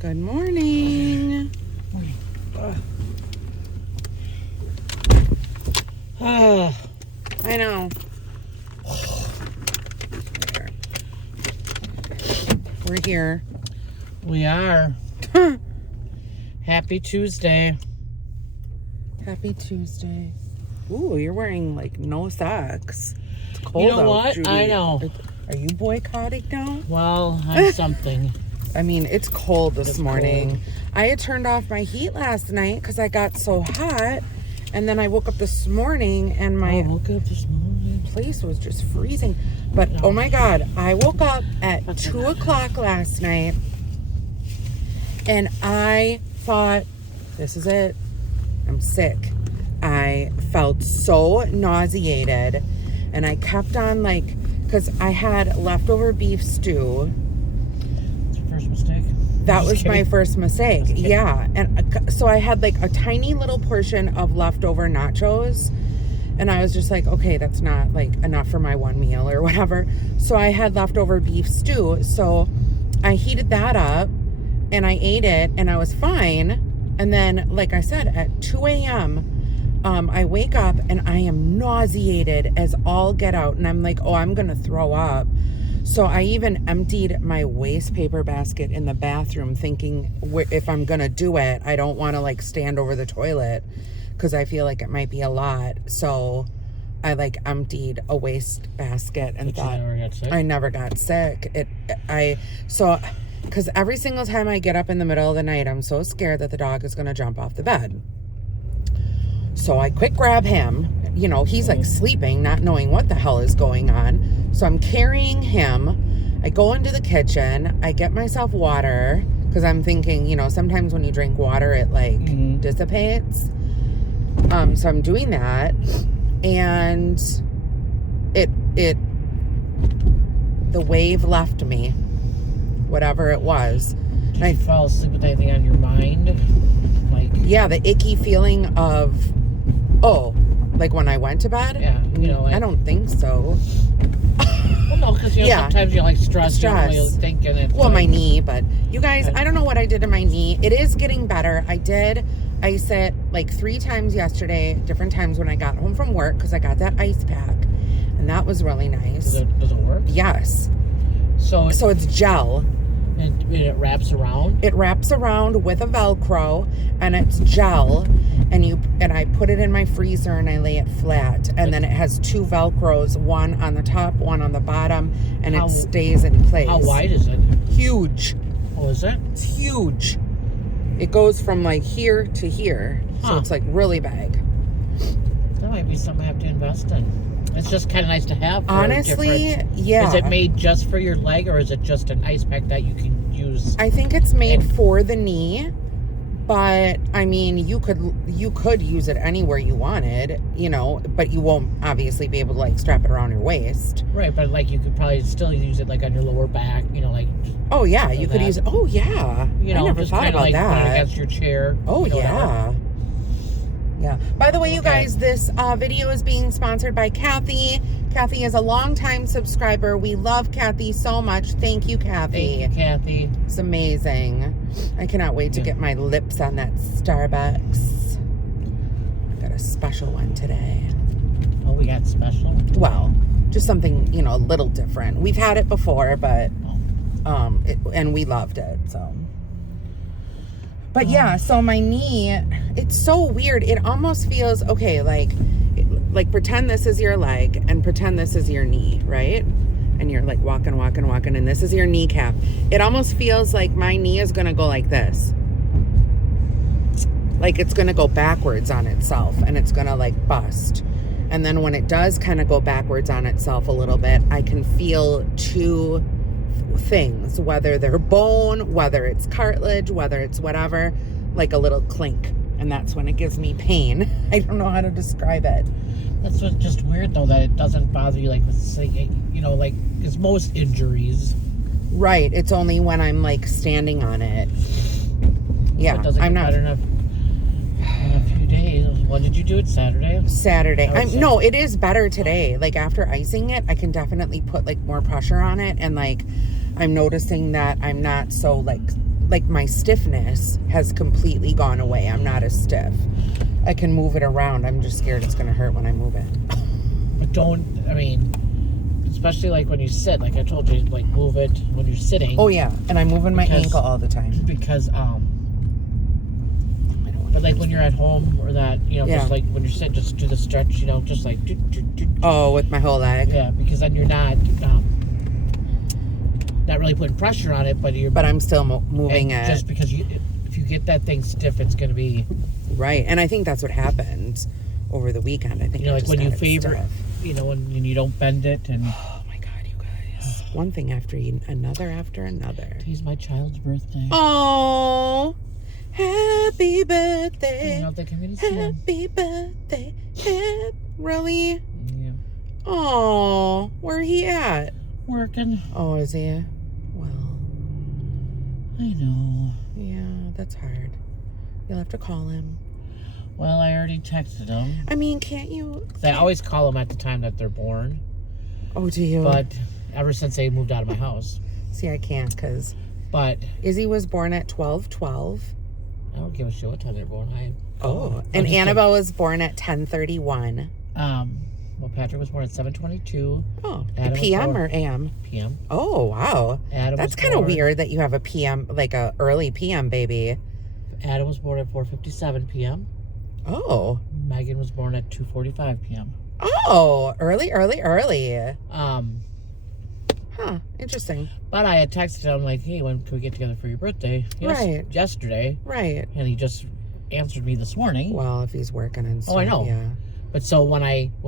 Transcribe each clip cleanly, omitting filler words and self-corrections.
Good morning. I know. We're here. We are. Happy Tuesday. Happy Tuesday. Ooh, you're wearing like no socks. It's cold You know out, what? Judy. I know. Are you boycotting now? Well, I'm something. I mean, it's cold this morning. Cold. I had turned off my heat last night because I got so hot. And then I woke up this morning and my place was just freezing. But oh my God, I woke up at 2 o'clock last night and I thought, this is it. I'm sick. I felt so nauseated and I kept on because I had leftover beef stew. It's your first mistake? That was my first mistake. Yeah. And so I had a tiny little portion of leftover nachos. And I was just like, okay, that's not enough for my one meal or whatever. So I had leftover beef stew. So I heated that up and I ate it and I was fine. And then, like I said, at 2 a.m., I wake up and I am nauseated as all get out. And I'm like, oh, I'm going to throw up. So I even emptied my waste paper basket in the bathroom thinking if I'm going to do it, I don't want to stand over the toilet because I feel like it might be a lot. So I emptied a waste basket and thought, you never got sick? I never got sick. Because every single time I get up in the middle of the night, I'm so scared that the dog is going to jump off the bed. So I quick grab him. You know, he's sleeping, not knowing what the hell is going on. So I'm carrying him. I go into the kitchen. I get myself water because I'm thinking, sometimes when you drink water, it dissipates. So I'm doing that. And the wave left me, whatever it was. Did you fall asleep with anything on your mind? Yeah, the icky feeling of, when I went to bed? Yeah, I don't think so. Well, no, because, sometimes you're stressed. You're really thinking it. Well, my knee, but you guys, I don't know what I did to my knee. It is getting better. I did ice it 3 times yesterday, different times when I got home from work because I got that ice pack. And that was really nice. Does it work? Yes. So it's gel. And it wraps around? It wraps around with a Velcro, and it's gel, and I put it in my freezer, and I lay it flat, and then it has 2 Velcros, one on the top, one on the bottom, and it stays in place. How wide is it? Huge. Oh, is it? It's huge. It goes from here to here, so it's really big. That might be something I have to invest in. It's just kind of nice to have. Honestly, yeah. Is it made just for your leg, or is it just an ice pack that you can use? I think it's made for the knee, but I mean, you could use it anywhere you wanted, but you won't obviously be able to strap it around your waist. Right, but you could probably still use it on your lower back, Oh yeah, you could use it. Oh yeah. I never thought about that. Put it against your chair. Oh yeah. Whatever. Yeah. By the way, you guys, this video is being sponsored by Kathy. Kathy is a longtime subscriber. We love Kathy so much. Thank you, Kathy. Thank you, Kathy. It's amazing. I cannot wait to get my lips on that Starbucks. Got a special one today. Oh, we got special? Well, just something, a little different. We've had it before, but and we loved it, so. But yeah, so my knee, it's so weird. It almost feels, okay, like pretend this is your leg and pretend this is your knee, right? And you're walking, and this is your kneecap. It almost feels like my knee is going to go like this. It's going to go backwards on itself and it's going to bust. And then when it does kind of go backwards on itself a little bit, I can feel 2 things, whether they're bone, whether it's cartilage, whether it's whatever, a little clink, and that's when it gives me pain. I don't know how to describe it. That's what's just weird though, that it doesn't bother you because most injuries. Right, it's only when I'm standing on it. Yeah, so it doesn't get better enough in a few days. When did you do it? Saturday? No, it is better today. After icing it, I can definitely put more pressure on it, and I'm noticing that I'm not so like my stiffness has completely gone away. I'm not as stiff. I can move it around. I'm just scared it's going to hurt when I move it. But especially like when you sit, like I told you, like move it when you're sitting. Oh yeah, and I'm moving my ankle all the time. Because but like when you're at home or that, just like when you're sitting, just do the stretch, just like Oh, with my whole leg. Yeah, because then you're not really putting pressure on it, but I'm still moving it. Just because if you get that thing stiff, it's going to be right. And I think that's what happened over the weekend. I think like when you favor, when you don't bend it and. Oh my God, you guys! One thing after another after another. Today's my child's birthday. Oh, happy birthday! Happy birthday! Really? Yeah. Oh, where he at? Working. Oh, is he? Well, I know. Yeah, that's hard. You'll have to call him. Well, I already texted him. I mean, can't you? I always call them at the time that they're born. Oh, do you? But ever since they moved out of my house. See, I can't because. But Izzy was born at 12:12. I don't give a shit what time they're born. And Annabelle was born at 10:31. Well, Patrick was born at 7:22. Oh, PM or AM? PM. Oh, wow. That's kind of weird that you have a PM, like a early PM baby. Adam was born at 4:57 p.m. Oh. Megan was born at 2:45 p.m. Oh, early. Huh, interesting. But I had texted him like, hey, when can we get together for your birthday? Right. Yesterday. Right. And he just answered me this morning. Well, if he's working and stuff. Oh, I know. Yeah. But so when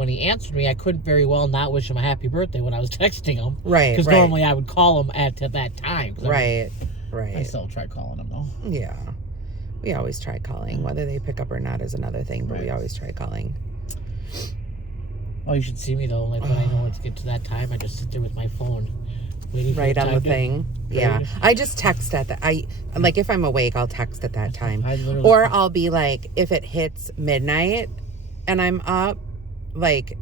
he answered me, I couldn't very well not wish him a happy birthday when I was texting him. Right. Because normally I would call him at that time. Right. I still tried calling him though. Yeah. We always try calling. Whether they pick up or not is another thing, but we always try calling. Oh, you should see me though. Like when I know it's get to that time, I just sit there with my phone, waiting right on the thing. Yeah, I just text at that. Like if I'm awake, I'll text at that time, or I'll be like, if it hits midnight, and I'm up, like,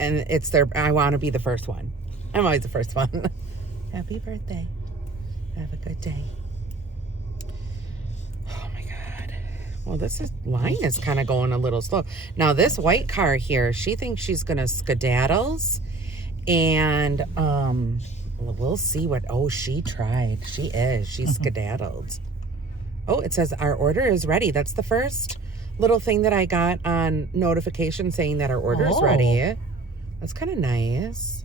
and it's there. I want to be the first one. I'm always the first one. Happy birthday. Have a good day. Oh my God. Well, line is kind of going a little slow. Now this white car here, she thinks she's gonna skedaddles, and we'll see what. Oh, she tried. She skedaddled. Oh, it says our order is ready. That's the first little thing that I got on notification saying that our order is ready. That's kind of nice.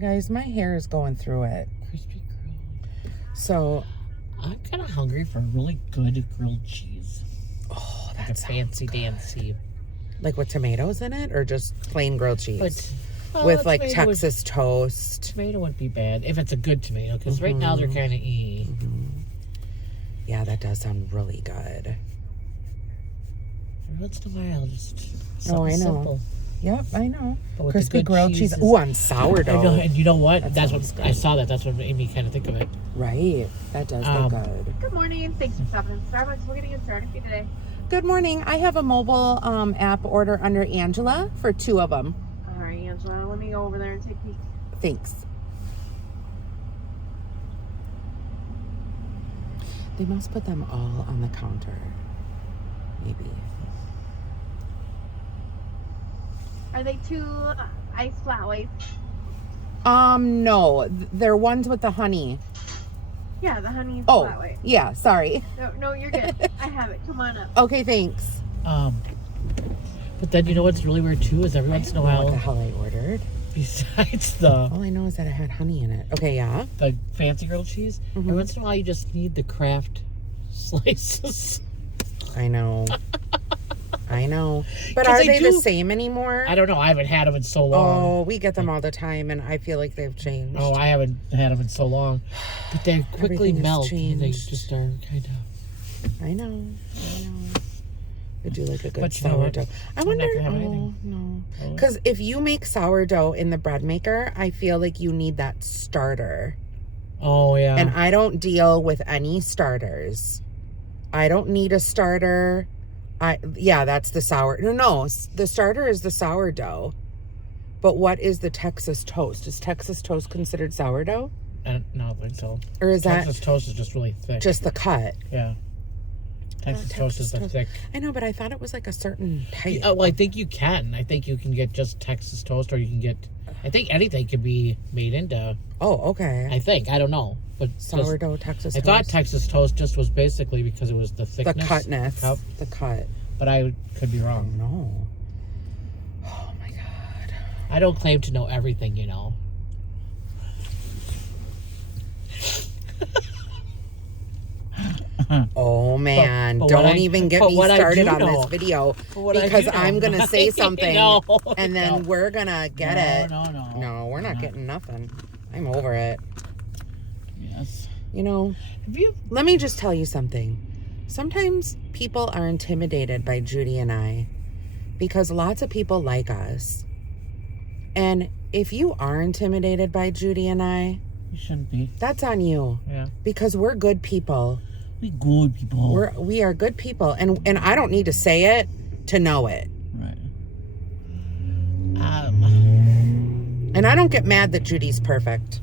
Guys, my hair is going through it. Crispy grilled. So I'm kind of hungry for really good grilled cheese. Oh, that's like a fancy dancy. Like with tomatoes in it, or just plain grilled cheese? With like Texas toast. Tomato wouldn't be bad if it's a good tomato, because right now they're kind of Yeah, that does sound really good. Every once in a while, just I know. simple. Yep, I know. Crispy grilled cheese. Ooh, on sourdough. I know, and you know what? That's what I saw. That's what made me kind of think of it. Right. That does look good. Good morning. Thanks for stopping at Starbucks. We're going to get started for you today. Good morning. I have a mobile app order under Angela for 2 of them. All right, Angela. Let me go over there and take a peek. Thanks. They must put them all on the counter. Maybe. Are they 2 iced flat whites? No. They're ones with the honey. Yeah, the honey is flat white. Yeah, sorry. No, you're good. I have it. Come on up. Okay, thanks. But then you know what's really weird too is every once in a while. What the hell I ordered? Besides all I know is that it had honey in it. Okay, yeah. The fancy grilled cheese. Every once in a while you just need the Kraft slices. I know. But are they the same anymore? I don't know. I haven't had them in so long. Oh, we get them all the time, and I feel like they've changed. Oh, I haven't had them in so long. But they quickly melt. And they just are kind of. I know. They do like a good sourdough. I wonder. No. Because if you make sourdough in the bread maker, I feel like you need that starter. Oh, yeah. And I don't deal with any starters. I don't need a starter. That's the No, the starter is the sourdough. But what is the Texas toast? Is Texas toast considered sourdough? don't think so. Or is Texas that toast is just really thick. just the cut? Yeah. Texas toast is the thick. I know, but I thought it was like a certain type. Well, I think you can. I think you can get just Texas toast, or you can get. I think anything can be made into. Oh, okay. I think. I don't know, but Sourdough Texas I toast. thought Texas toast just was basically because it was the thickness. The cutness. The cut. But I could be Oh wrong. no. Oh my god. I don't claim to know everything, you know. Oh man, but don't even get me started on this video because I'm gonna say something No, and then we're gonna get it. No, we're not getting nothing. I'm over it. Yes. You know, let me just tell you something. Sometimes people are intimidated by Judy and I because lots of people like us. And if you are intimidated by Judy and I, You shouldn't be. that's on you. Yeah. Because we're good people. We good people. We are good people, and I don't need to say it to know it. Right. And I don't get mad that Judy's perfect.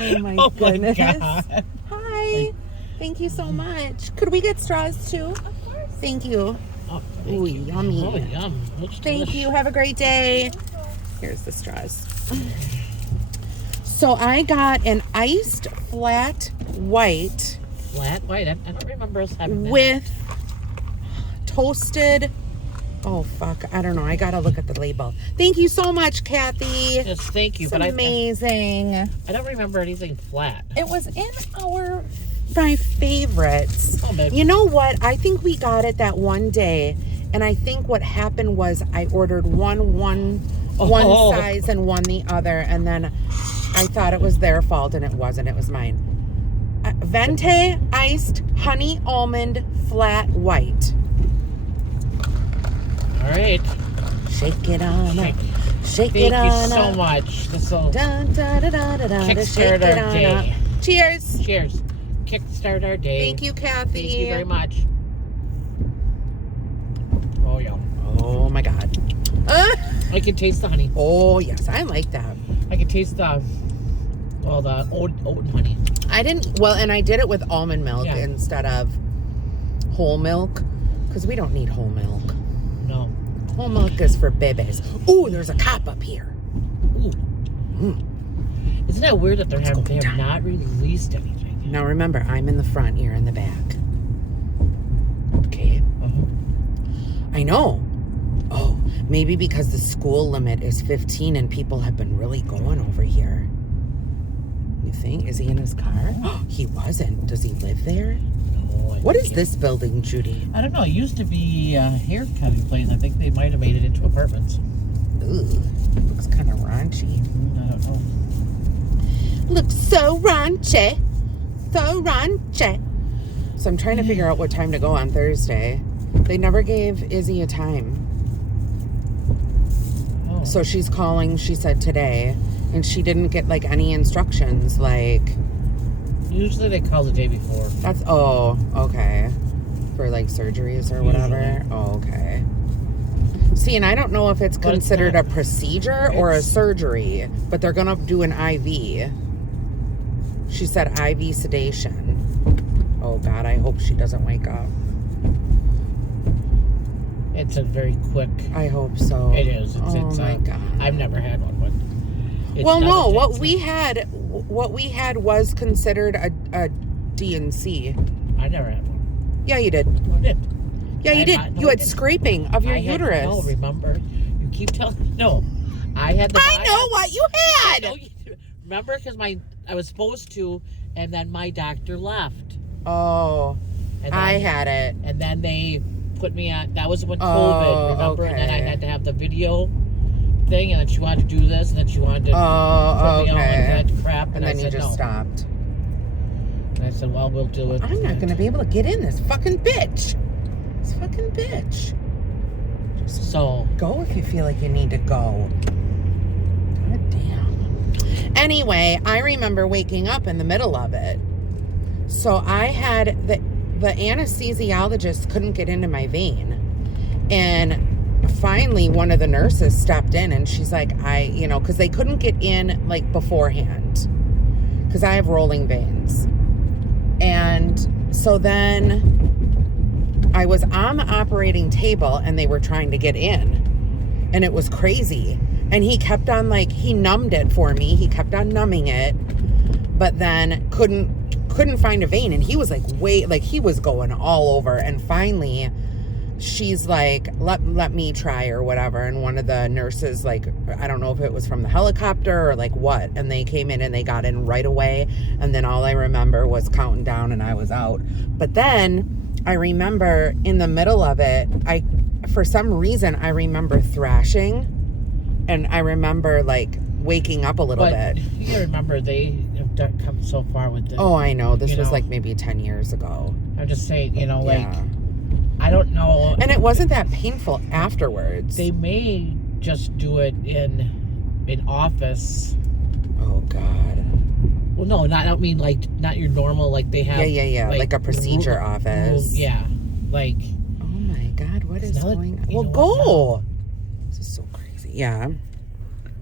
Oh my goodness. God. Hi. Thank you so much. Could we get straws too? Of course. Thank you. Oh, Ooh, you. yummy. Oh, yum. Looks Thank delicious. you. Have a great day. Here's the straws. So I got an iced flat white Flat white. I don't remember us having that. with toasted. Oh fuck! I don't know. I gotta look at the label. Thank you so much, Kathy. Yes, thank you. It's But amazing. I don't remember anything flat. It was in my favorites. Oh, babe. You know what? I think we got it that one day, and I think what happened was I ordered one size and one the other, and then I thought it was their fault, and it wasn't. It was mine. Venti iced honey almond flat white. All right. Shake it on up. Shake Thank it on you so up. much. This will Dun, da, da, da, da, da, kickstart shake it our on day. up. Cheers. Cheers. Kickstart our day. Thank you, Kathy. Thank you very much. Oh, yeah. Oh my God. I can taste the honey. Oh yes, I like that. I can taste the oat honey. I didn't. Well, and I did it with almond milk Yeah. instead of whole milk because we don't need whole milk. No. Whole milk is for babies. Ooh, there's a cop up here. Ooh. Mm. Isn't that weird that they have down. not released anything? Now remember, I'm in the front, you're in the back. Okay. I know. Oh, maybe because the school limit is 15 and people have been really going over here. You think? Is he in his car? He wasn't. Does he live there? No. What is this building, Judy? I don't know. It used to be a hair cutting place. I think they might have made it into apartments. Ooh, looks kind of raunchy. I don't know. Looks so raunchy. So raunchy. So I'm trying to figure out what time to go on Thursday. They never gave Izzy a time. Oh. So she's calling, she said today, and she didn't get like any instructions. Like, Usually they call the day before. that's, oh, okay. For like surgeries or whatever. Usually. Oh, okay. See, and I don't know if it's But it's considered a not. procedure or a surgery, but they're going to do an IV. She said IV sedation. Oh, God, I hope she doesn't wake up. It's a very quick. I hope so. It is. It's my God. I've never had one, but. Well, no, doesn't what take- we had was considered a D&C. I never had one. Yeah, you did. I did. Yeah, you I- did. I- no, You I had didn't. scraping of your uterus. No, remember? You keep telling. No, I had the. I know what you had. No, remember, because I was supposed to, and then my doctor left. Oh, And then, I had it. And then they put me on. That was when Oh, COVID. Remember? And then I okay. had to have the video thing, and then she wanted to do this, and then she wanted to put Oh, me on okay. that crap, And I then you said just no. stopped. And I said, "Well, we'll do it." I'm not going to be able to get in this fucking bitch. This fucking bitch. Just So go if you feel like you need to go. God damn. Anyway, I remember waking up in the middle of it. So I had the anesthesiologist couldn't get into my vein. And finally one of the nurses stepped in and she's like, because they couldn't get in like beforehand because I have rolling veins. And so then I was on the operating table and they were trying to get in and it was crazy. And he kept on he numbed it for me. He kept on numbing it, but then couldn't find a vein. And he was he was going all over. And finally she's like, let me try or whatever. And one of the nurses, I don't know if it was from the helicopter or what. And they came in and they got in right away. And then all I remember was counting down and I was out. But then I remember in the middle of it, for some reason, I remember thrashing. And I remember waking up a little bit. You gotta remember they have come so far with this. Oh, I know. This was maybe 10 years ago. I'm just saying, Yeah. I don't know. And it wasn't that painful afterwards. They may just do it in office. Oh, God. Well, no, I don't mean not your normal, they have. Yeah. Like a procedure office. Yeah. Oh, my God. What is going on? Well, go. This is so crazy. Yeah.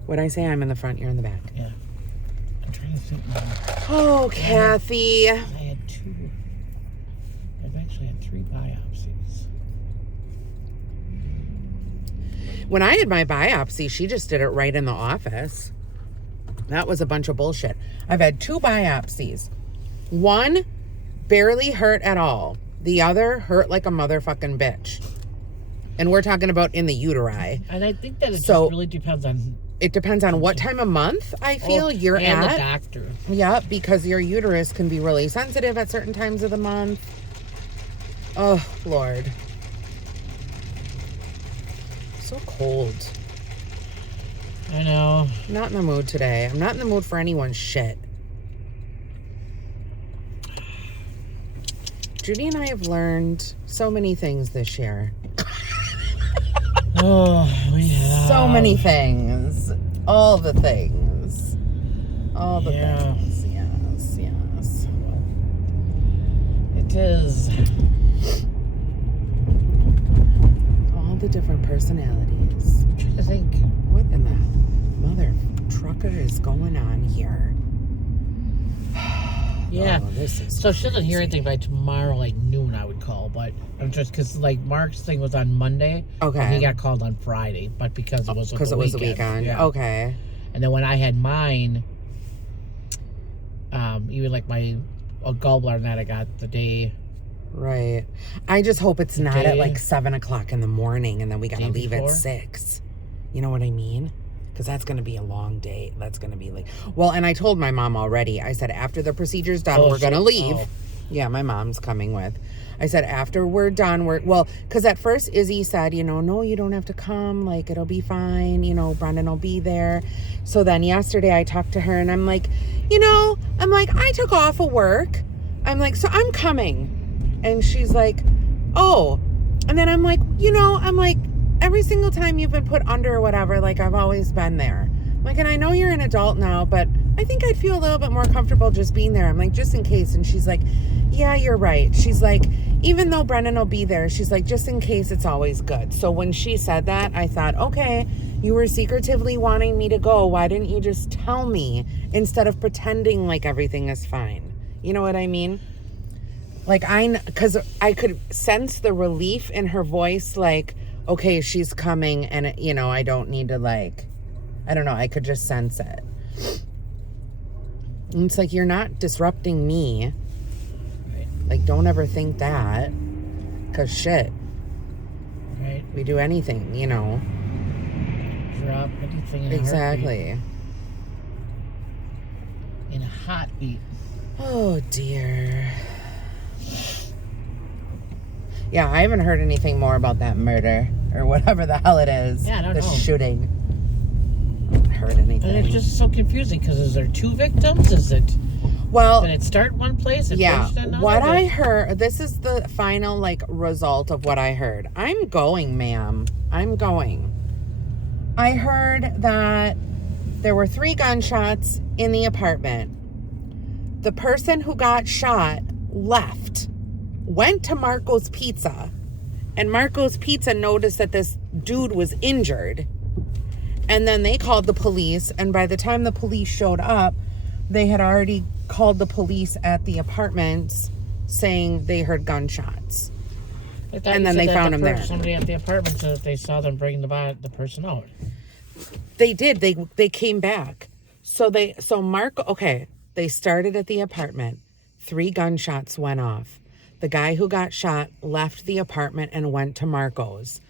What'd I say? I'm in the front, you're in the back. Yeah. I'm trying to think now. Oh, Kathy. I had two. I've actually had 3 biopsies. When I had my biopsy, she just did it right in the office. That was a bunch of bullshit. I've had 2 biopsies. One barely hurt at all. The other hurt like a motherfucking bitch. And we're talking about in the uteri. And I think that it just really depends on... It depends on what time of month I feel you're and at. the doctor. Yeah, because your uterus can be really sensitive at certain times of the month. Oh, Lord. So cold. I know. I'm not in the mood today. I'm not in the mood for anyone's shit. Judy and I have learned so many things this year. Oh, we have. So many things. All the things. All the things. Yes. It is. All the different personalities. I'm trying to think. What in the mother trucker is going on here? Yeah. Oh, this is So she doesn't hear crazy. anything by tomorrow, noon, I would call. But I'm just because Mark's thing was on Monday. Okay. And he got called on Friday, but because it was Because was it was a weekend. Yeah. Okay. And then when I had mine, even my gallbladder that I got the day. Right. I just hope it's not at 7 o'clock in the morning and then we got to leave at 6. You know what I mean? Because that's going to be a long day. That's going to be well, and I told my mom already. I said, after the procedure's done, we're going to leave. Oh. Yeah, my mom's coming with. I said, after we're done, because at first Izzy said, no, you don't have to come. It'll be fine. Brendan will be there. So then yesterday I talked to her and I'm like, I took off of work. I'm like, so I'm coming. And she's like, oh. And then I'm like, every single time you've been put under or whatever, I've always been there. And I know you're an adult now, but I think I'd feel a little bit more comfortable just being there. I'm like, just in case. And she's like, yeah, you're right. She's like, even though Brendan will be there, she's like, just in case, it's always good. So when she said that, I thought, okay, you were secretively wanting me to go. Why didn't you just tell me instead of pretending like everything is fine? You know what I mean? Because I could sense the relief in her voice, okay, she's coming and, I don't need to I don't know, I could just sense it. And it's you're not disrupting me. Right. Don't ever think that. Because shit. Right. We do anything, Drop anything in Exactly. a heartbeat. In a heartbeat. Oh, dear. Yeah, I haven't heard anything more about that murder. Or whatever the hell it is. Yeah, I don't the know. shooting. I haven't heard anything. And it's just so confusing because is there 2 victims? Is it... Well, did it start one place and yeah, finish another? what I heard, this is the final result of what I heard. I'm going, ma'am. I'm going. I heard that there were 3 gunshots in the apartment. The person who got shot left, went to Marco's Pizza, And Marco's Pizza noticed that this dude was injured. And then they called the police. And by the time the police showed up, they had already called the police at the apartments saying they heard gunshots. And then they found him there. Somebody at the apartment said that they saw them bring the person out. They did. They came back. So Marco, okay, they started at the apartment. 3 gunshots went off. The guy who got shot left the apartment and went to Marco's.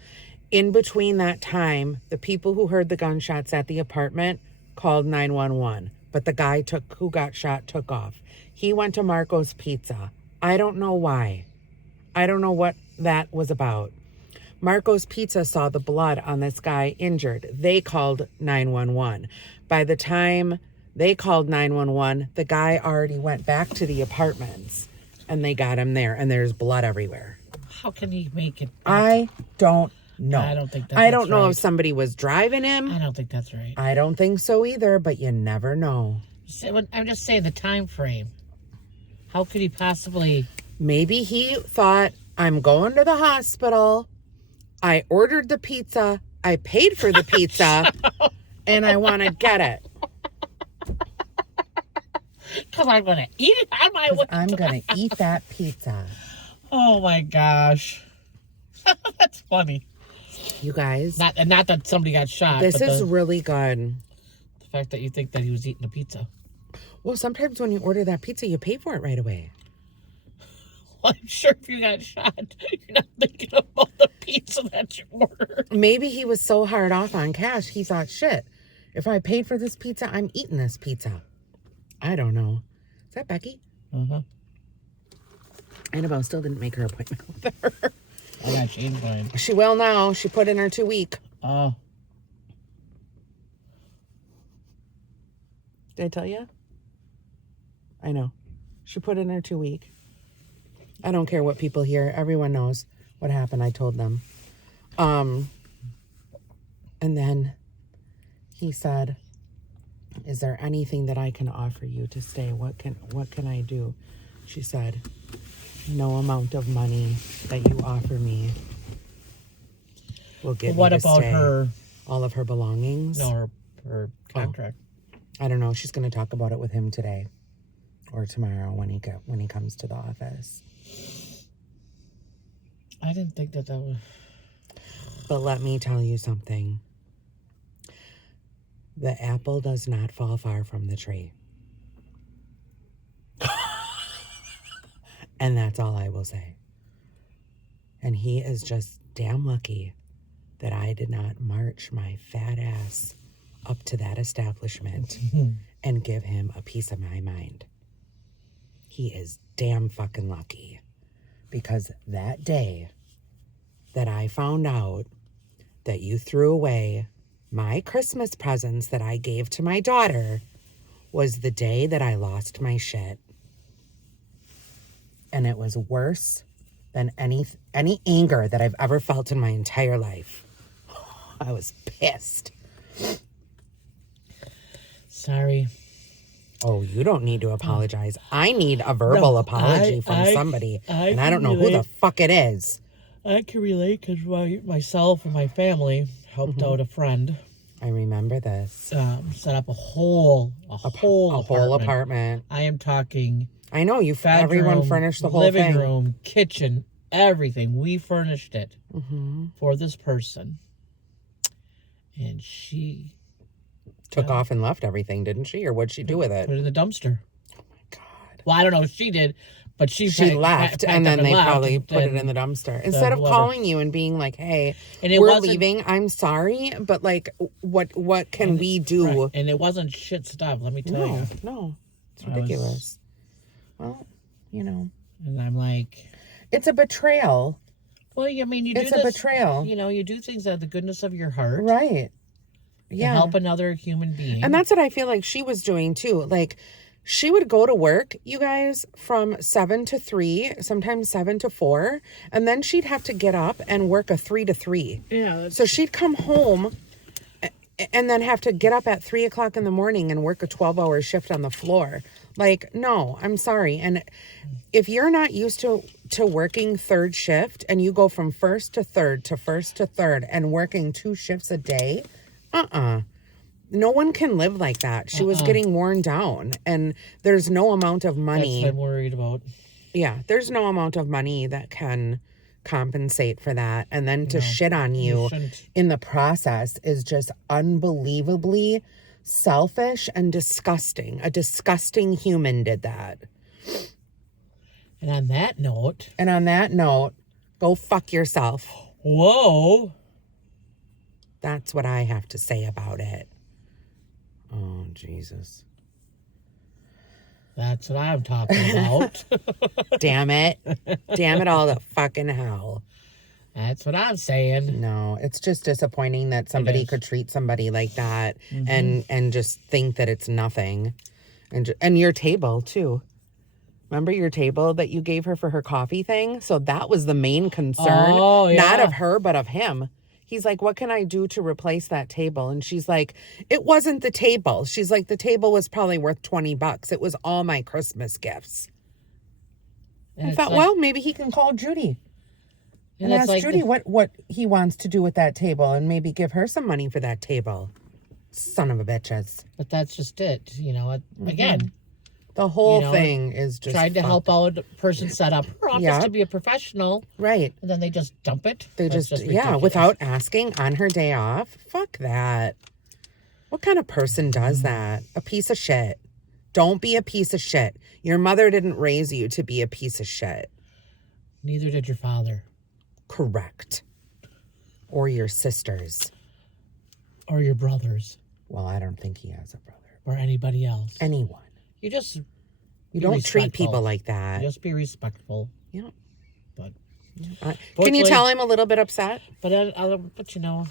In between that time, the people who heard the gunshots at the apartment called 911. But the guy who got shot took off. He went to Marco's Pizza. I don't know why. I don't know what that was about. Marco's Pizza saw the blood on this guy injured. They called 911. By the time they called 911, the guy already went back to the apartments and they got him there and there's blood everywhere. How can he make it? I don't know. I don't think that's I don't know right. if somebody was driving him. I don't think that's right. I don't think so either, but you never know. I'm just saying the time frame. How could he possibly... Maybe he thought, I'm going to the hospital. I ordered the pizza. I paid for the pizza. And I want to get it. Because I'm going to eat it on my way. I'm going to eat that pizza. Oh, my gosh. That's funny. You guys. Not that somebody got shot. This but is really good. The fact that you think that he was eating a pizza. Well, sometimes when you order that pizza, you pay for it right away. Well, I'm sure if you got shot, you're not thinking about the pizza that you ordered. Maybe he was so hard off on cash, he thought, shit, if I paid for this pizza, I'm eating this pizza. I don't know. Is that Becky? Uh-huh. Annabelle still didn't make her appointment with her. I got change mine. She will now. She put in her 2-week. Oh. Did I tell you? I know. She put in her 2-week. I don't care what people hear. Everyone knows what happened. I told them. And then he said, is there anything that I can offer you to stay? What can I do? She said, no amount of money that you offer me will get me to stay. What about her? All of her belongings? No, her contract. I don't know. She's going to talk about it with him today or tomorrow when he comes to the office. I didn't think that was... But let me tell you something. The apple does not fall far from the tree. And that's all I will say. And he is just damn lucky that I did not march my fat ass up to that establishment and give him a piece of my mind. He is damn fucking lucky. Because that day that I found out that you threw away my Christmas presents that I gave to my daughter was the day that I lost my shit. And it was worse than any anger that I've ever felt in my entire life. I was pissed. Sorry. Oh, you don't need to apologize. I need a verbal apology from somebody. And I don't know who the fuck it is. I can relate because myself and my family helped out a friend. I remember this. Set up a whole apartment. I am talking... I know, everyone furnished the whole living thing. Living room, kitchen, everything. We furnished it for this person. And she... Took off and left everything, didn't she? Or what'd she do with it? Put it in the dumpster. Oh, my God. Well, I don't know if she did, but she left, and then they probably put it in the dumpster. Instead of calling you and being like, hey, we're leaving, I'm sorry, but, like, what can we do? Right. And it wasn't shit stuff, let me tell you. No, it's ridiculous. Well, you know. And I'm like... It's a betrayal. Well, I mean, it's a betrayal. You know, you do things out of the goodness of your heart. Right. Yeah. To help another human being. And that's what I feel like she was doing, too. Like, she would go to work, you guys, from 7 to 3, sometimes 7 to 4, and then she'd have to get up and work a 3 to 3. Yeah. So she'd come home and then have to get up at 3:00 in the morning and work a 12-hour shift on the floor. Like, no, I'm sorry. And if you're not used to working third shift and you go from first to third to first to third and working 2 shifts a day, no one can live like that. She was getting worn down, and there's no amount of money. That's what I'm worried about. Yeah, there's no amount of money that can compensate for that. And then to shit on you in the process is just unbelievably selfish and disgusting. A disgusting human did that. And on that note, go fuck yourself. Whoa. That's what I have to say about it. Oh, Jesus. That's what I'm talking about. Damn it. Damn it all to fucking hell. That's what I'm saying. No, it's just disappointing that somebody could treat somebody like that and just think that it's nothing. And your table, too. Remember your table that you gave her for her coffee thing? So that was the main concern. Oh, yeah. Not of her, but of him. He's like, what can I do to replace that table? And she's like, it wasn't the table. She's like, the table was probably worth $20. It was all my Christmas gifts. And I thought, like, well, maybe he can call Judy and ask like Judy what he wants to do with that table and maybe give her some money for that table. Son of a bitches. But that's just it. You know, again. The whole thing is just trying to help out a person set up her office to be a professional. Right. And then they just dump it. They just without asking on her day off. Fuck that. What kind of person does that? A piece of shit. Don't be a piece of shit. Your mother didn't raise you to be a piece of shit. Neither did your father. Correct. Or your sisters. Or your brothers. Well, I don't think he has a brother. Or anybody else. Anyone. You don't treat people like that. Just be respectful. Yeah. But can you tell I'm a little bit upset? But you know,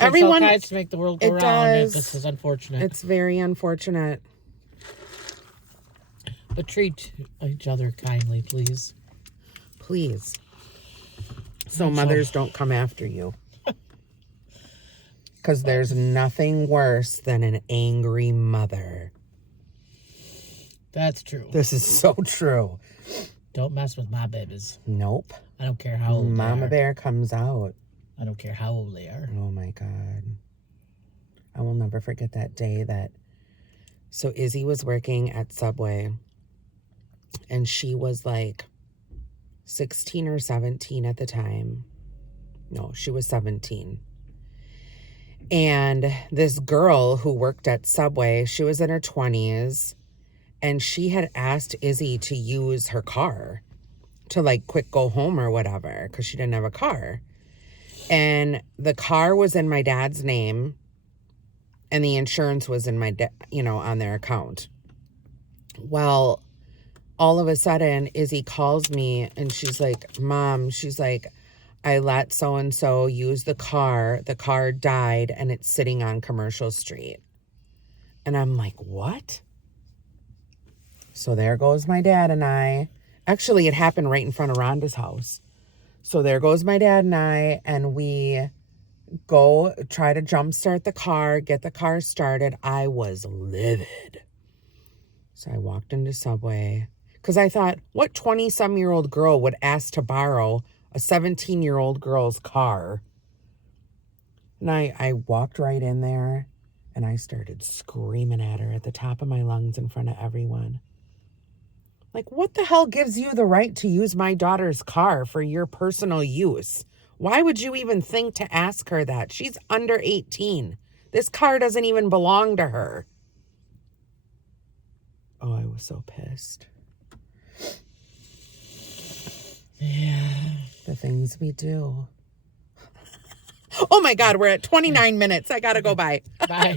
everyone tries to make the world go round. And this is unfortunate. It's very unfortunate. But treat each other kindly, please. Please. So mothers don't come after you. Because there's nothing worse than an angry mother. That's true. This is so true. Don't mess with my babies. Nope. I don't care how old they are. Mama Bear comes out. I don't care how old they are. Oh, my God. I will never forget that day So Izzy was working at Subway. And she was like 16 or 17 at the time. No, she was 17. And this girl who worked at Subway, she was in her 20s. And she had asked Izzy to use her car to like quick go home or whatever because she didn't have a car. And the car was in my dad's name and the insurance was in my on their account. Well, all of a sudden Izzy calls me and she's like, Mom, she's like, I let so-and-so use the car. The car died and it's sitting on Commercial Street. And I'm like, what? So there goes my dad and I. Actually, it happened right in front of Rhonda's house. So there goes my dad and I, and we go try to jumpstart the car, get the car started. I was livid. So I walked into Subway because I thought, what 20-some-year-old girl would ask to borrow a 17-year-old girl's car? And I walked right in there, and I started screaming at her at the top of my lungs in front of everyone. Like, what the hell gives you the right to use my daughter's car for your personal use? Why would you even think to ask her that? She's under 18. This car doesn't even belong to her. Oh, I was so pissed. Yeah. The things we do. Oh my God, we're at 29 minutes. I gotta go. Bye. Bye.